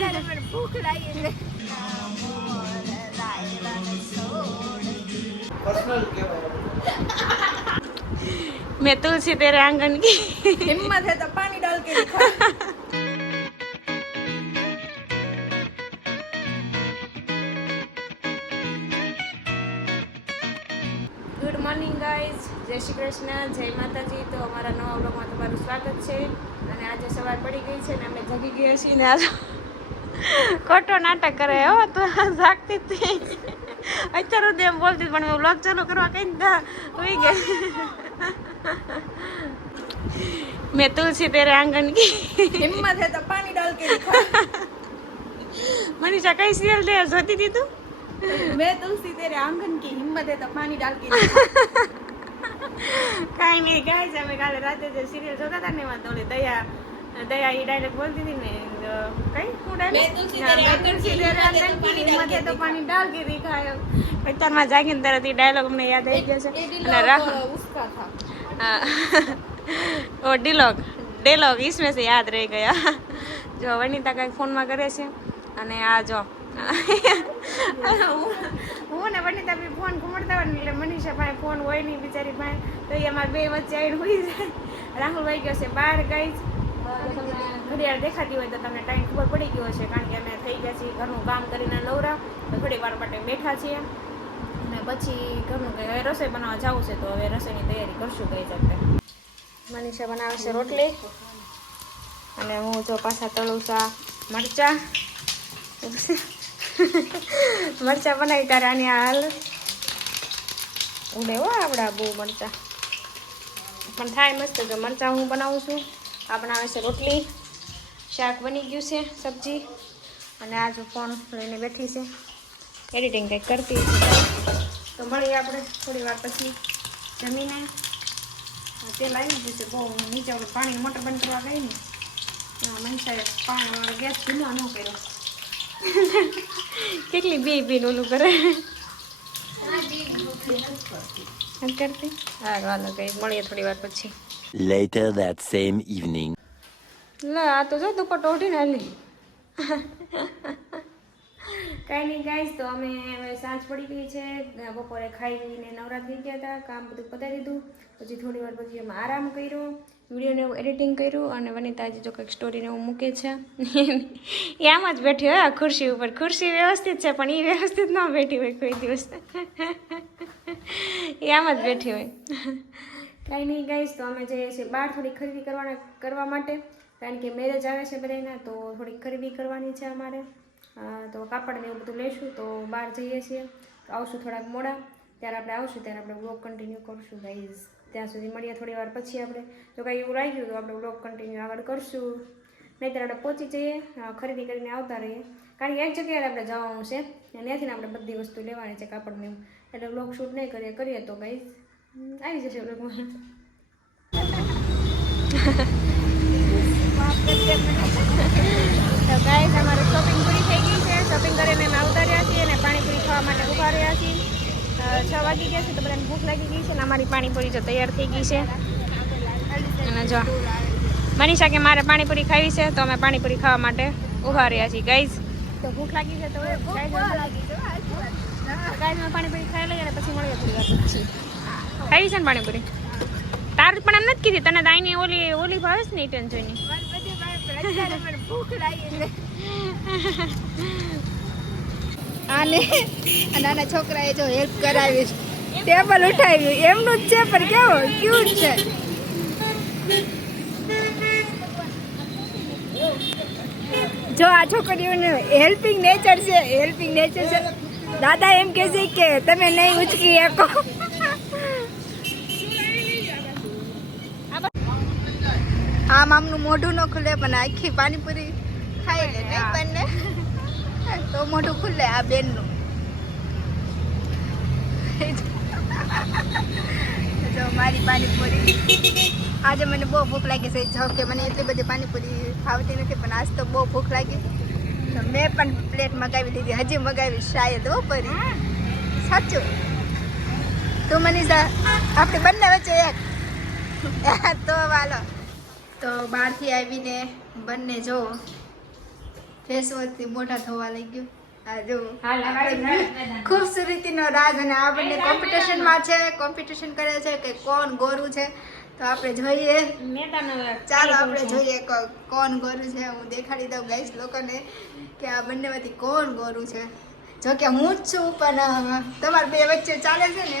પણ છે. મેં તુલસી તેરે આંગણ કી. હિંમત હે તો પાણી ડાલ કે ગુડ મોર્નિંગ ગાઈઝ જય શ્રી કૃષ્ણ જય માતાજી. તો અમારા નવા બ્લોગમાં તમારું સ્વાગત છે. અને આજે સવાર પડી ગઈ છે ને અમે જગી ગયા છીએ ને આજે ખોટો નાટક કરે હો તો જાગતી હતી અત્યારે સુધી એમ બોલતી પણ વ્લોગ ચાલુ કરવા કઈ દા હોઈ ગઈ. મેં તુલસી તેરે આંગણ કી. હિંમત હે તો પાણી ડાલ કે મનીષા કઈ સિરિયલ તે જોતી હતી તું? મેં તુલસી તેરે આંગન કી હિંમત હે તો પાણી ડાલ કે કાંઈ નહીં ગાય અમે કાલે રાતે જે સિરિયલ જોતા હતા ને એમાં થોડી દયા દયા એ ડાયરેક્ટ બોલતી હતી ને કઈ હું ડાયરેક્ટ તો પાણી ડાલ કે દેખાયો. અત્યારમાં જાગીને ડાયલોગ અમને યાદ આવી ગયો છે. અને ઓ ડિલોગ. ડિલોગ ઈસમે યાદ રહી ગયા. જો વનિતા કાંઈક ફોનમાં કરે છે. અને આ જો. હું ને વનિતા બી ફોન ઘૂમડતા હોય ને એટલે મનીષા પાસે ફોન હોય નહીં બિચારી પાસે. તો એ અમારે બે વચ્ચે આવીને હોય જાય. રાહુલ ભાઈ ગયો છે બહાર ગઈ ઘડિયાળ દેખાતી હોય તો તમને ટાઈમ ખબર પડી ગયો હશે, કારણ કે અમે થઈ ગયા છીએ ઘરનું કામ કરીને નવરા. તો થોડી વાર માટે બેઠા છીએ. અને પછી ઘરનું કંઈ હવે રસોઈ બનાવવા જવું છે, તો હવે રસોઈની તૈયારી કરશું કઈ જાતે મનીષા બનાવે છે રોટલી. અને હું જો પાછા તળું છા મરચાં. મરચા બનાવી ત્યારે આની હાલ. ઉડે હો આપણા બહુ મરચા. પણ થાય મસ્ત જો મરચા હું બનાવું છું. આ બનાવે છે રોટલી. શાક બની ગયું છે સબ્જી. અને આજ ફોન લઈને બેઠી છે. એડિટિંગ કંઈક કરતી તો મળીએ આપણે થોડી વાર પછી જમીને. તેલ આવી ગયું છે બહુ. નીચે પાણી મોટર બંધ કરવા ગઈ ને. મનસાએ પાણી વાળો ગેસ ધીમો ન કર્યો. કેટલી બી બી ઓલું કરે. કરતી. હા વાલો કઈ મળીએ થોડી વાર પછી. Later that same evening. લે આ તો જો દુપટ્ટો ઓઢીને હાલી. કાંઈ નહીં ગાઈશ તો અમે હવે સાંજ પડી ગઈ છે. બપોરે ખાઈ પીને નવરા ગયા હતા કામ બધું પતાવી દીધું. પછી થોડી વાર પછી અમે આરામ કર્યો વિડીયોને એવું એડિટિંગ કર્યું અને વનિતા આજે જો કંઈક સ્ટોરીને એવું મૂકે છે. એ આમ જ બેઠી હોય આ ખુરશી ઉપર. ખુરશી વ્યવસ્થિત છે પણ એ વ્યવસ્થિત ન બેઠી હોય કોઈ દિવસ. એ આમ જ બેઠી હોય. કાંઈ નહીં ગાઈશ તો અમે જઈએ છીએ બહાર થોડી ખરીદી કરવાના, કરવા માટે, કારણ કે મેરેજ આવે છે બધાના તો થોડીક ખરીદી કરવાની છે અમારે. તો કાપડ ને એવું બધું લઈશું તો બહાર જઈએ છીએ. આવશું થોડાક મોડા, ત્યારે આપણે આવશું, ત્યારે આપણે બ્લોગ કન્ટિન્યુ કરશું ગાઈઝ ત્યાં સુધી મળીએ થોડી વાર પછી આપણે. જો કાંઈ એવું લાગ્યું તો આપણે બ્લોગ કન્ટિન્યુ આગળ કરશું. નહીંતર આપણે પહોંચી જઈએ ખરીદી કરીને આવતા રહીએ. કારણ કે એક જગ્યાએ આપણે જવાનું છે, અને ત્યાંથી આપણે બધી વસ્તુ લેવાની છે કાપડને એટલે બ્લોગ શૂટ નહીં કરીએ કરીએ તો ગાઈઝ આવી જશે બ્લોગમાં તો ગાઈસ અમારે શોપિંગ પૂરી થઈ ગઈ છે. શોપિંગ કરીને અમે ઉતાર્યા છીએ અને પાણીપુરી ખાવા માટે ઊભા રહ્યા છીએ. છ વાગી ગયા છે તો બધાને ભૂખ લાગી ગઈ છે અને અમારી પાણીપુરી જો તૈયાર થઈ ગઈ છે. અને જો મનીષા કે મારે પાણીપુરી ખાવી છે તો અમે પાણીપુરી ખાવા માટે ઊભા રહ્યા છીએ. ગાઈઝ તો ભૂખ લાગી છે તો ગાઈઝ ગાઈઝ પાણીપુરી ખાઈ લઈએ અને પછી મળીએ થોડી વાર પછી ખાવી છે ને પાણીપુરી? તાર પણ એમ નથી કીધી, તને દાઈની ઓલી ઓલી ભાવે છે ને ઈટન જોઈને? આને નાના છોકરાએ જો હેલ્પ કરાવી ટેબલ ઉઠાવ્યું. એમનું જ છે, પણ કેવો? ક્યુટ છે. જો આ છોકરીઓને હેલ્પિંગ નેચર છે હેલ્પિંગ નેચર છે. દાદા એમ કહે છે કે, તમે નહીં ઉચકી શકો. આમ આમનું મોઢું ન ખુલે પણ આખી પાણીપુરી ખાઈ લે નહીં પણ તો મોઢું ખુલે આ બેનનું. જો મારી પાણીપુરી. આજે મને બહુ ભૂખ લાગી છે જો કે મને એટલી બધી પાણીપુરી ખાવતી નથી પણ આજ તો બહુ ભૂખ લાગી. તો મેં પણ પ્લેટ મગાવી લીધી હજી મગાવી શાયદ હો પરી. સાચું. તું મનીષા આપણે બંને વચ્ચે એક. તો વાલો. તો બહારથી આવીને બંને જો ફેસ વોશથી મોટા થવા લાગ્યું આ જો. ખૂબસૂરતીનો રાજ અને આ બંને કોમ્પિટિશનમાં છે કોમ્પિટિશન કરે છે કે કોણ ગોરું છે તો આપણે જોઈએ. ચાલો આપણે જોઈએ કોણ ગોરું છે હું દેખાડી દઉં ગાઈસ લોકોને કે આ બંનેમાંથી કોણ ગોરું છે. જોકે હું જ છું પણ તમારા બે વચ્ચે ચાલે છે ને?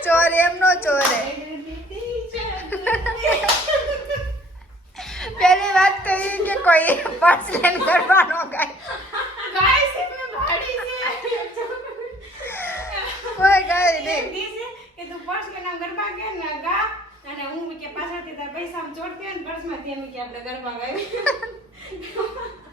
ચોર એમનો ચોરે પહેલી વાત તો એ કે કોઈ પર્સ લઈને કરવાનો ગાય કોઈ કે તું પર્સ કે ના ગરબા કે ના ગા. અને હું કે પાછળથી તાર પૈસા આમ ચોરતી હોય ને પર્સમાંથી એમ કે આપણે ગરબા ગાવી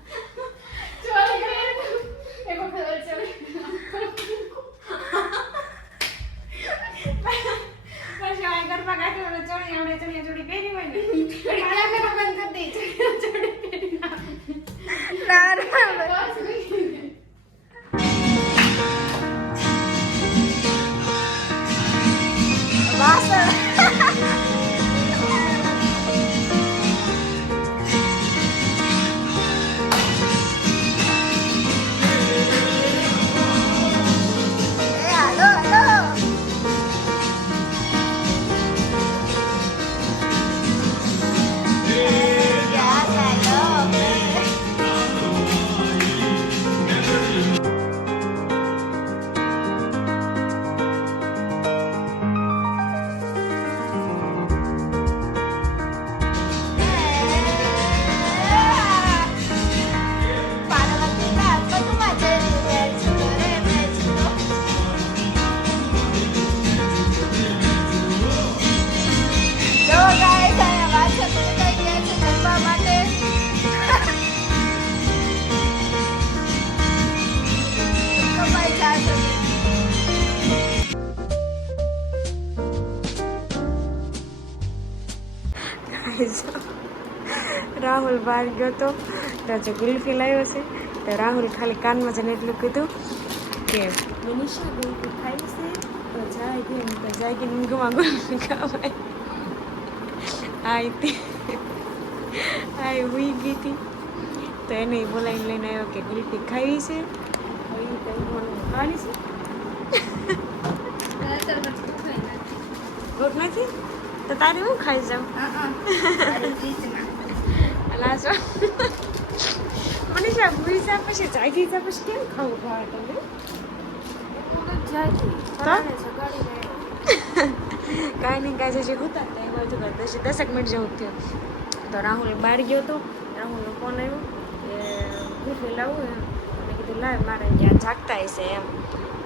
રાહુલ બહાર ગયો તો તો જે ગુલ્ફી લાવ્યો છે. તો રાહુલ ખાલી કાનમાં જઈને એટલું કીધું કે, મનીષા, ગુલ્ફી ખાઈ છે. તો જાય કે તો જાય કે ઊંઘમાં ગુલ્ફી ખાવાય. આઈ તે. આઈ હુઈ ગઈ હતી તો એને બોલાવીને લઈને આવ્યો કે ગુલ્ફી ખાવી છે. તો ખાવાની છે ગુડ નથી તો તારે હું ખાઈ જાઉં હં, મને છે. અલા જો પછી જાગી જા પછી કેમ ખાવું ભાવે તમને કાંઈ નહીં કાંઈ જે હતા ત્યાં એમાં હજુ દસ દસેક મિનિટ જેવું થયું તો રાહુલ બહાર ગયો હતો રાહુલ ફોન આવ્યો કે ગુફી લાવું કીધું લાવ મારે ત્યાં જાગતા હશે એમ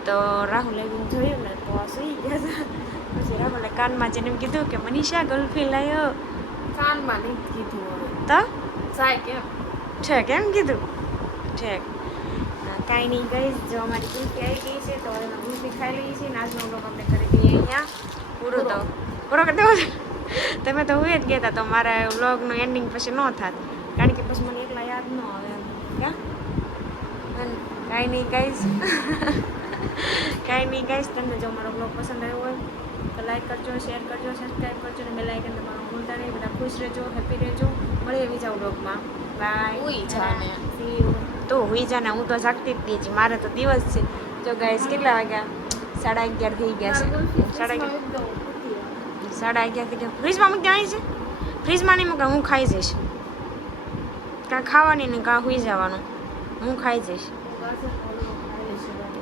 તો રાહુલ એવી જોયું ને તો સુઈ ગયા હતા પછી રાહુલે કાનમાં જઈને એમ કીધું કે મનીષા ગુલ્ફી લાયો કાનમાં નહીં કીધું તો સાહેબ કેમ છે કેમ કીધું ઠીક કાંઈ નહીં ગઈ જો અમારી કુલ્ફી આવી ગઈ છે તો હવે કુલ્ફી ખાઈ લઈએ છીએ ને આજનો વ્લોગ આપણે કરી દઈએ અહીંયા પૂરો તો પૂરો કરી દેવો તમે તો હોય જ ગયા હતા તો મારા બ્લોગનું એન્ડિંગ પછી ન થાત કારણ કે પછી મને એકલા યાદ ન આવે એમ ક્યાં કાંઈ નહીં ગાઈશ કાંઈ નહીં ગાઈશ તમને જો મારો બ્લોગ પસંદ આવ્યો હોય તો લાઈક કરજો શેર કરજો સબસ્ક્રાઈબ કરજો અને બેલ આઇકન દબાવવાનું ભૂલતા નહીં. બધા ખુશ રહેજો હેપી રહેજો. મળીએ બીજા બ્લોગમાં બાય હુઈ જાને. તો હુઈ જાને હું તો જાગતી જ નહીં મારે તો દિવસ છે. જો ગાઈસ કેટલા વાગ્યા? સાડા અગિયાર થઈ ગયા છે. સાડા અગિયાર. સાડા અગિયાર થઈ ગયા. ફ્રીજમાં મૂકી દેવાની છે? ફ્રીજમાં નહીં મૂકે હું ખાઈ જઈશ. કાં ખાવાની ને કાં હુઈ જવાનું. હું ખાઈ જઈશ.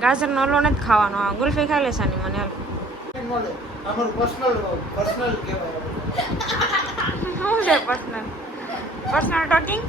ગાજરનો ઓલો નથી ખાવાનો. આ ગુલ્ફી ખાઈ લેશે ને મને હાલ. પર્સનલ પર્સનલ શું છે પર્સનલ પર્સનલ ટોકિંગ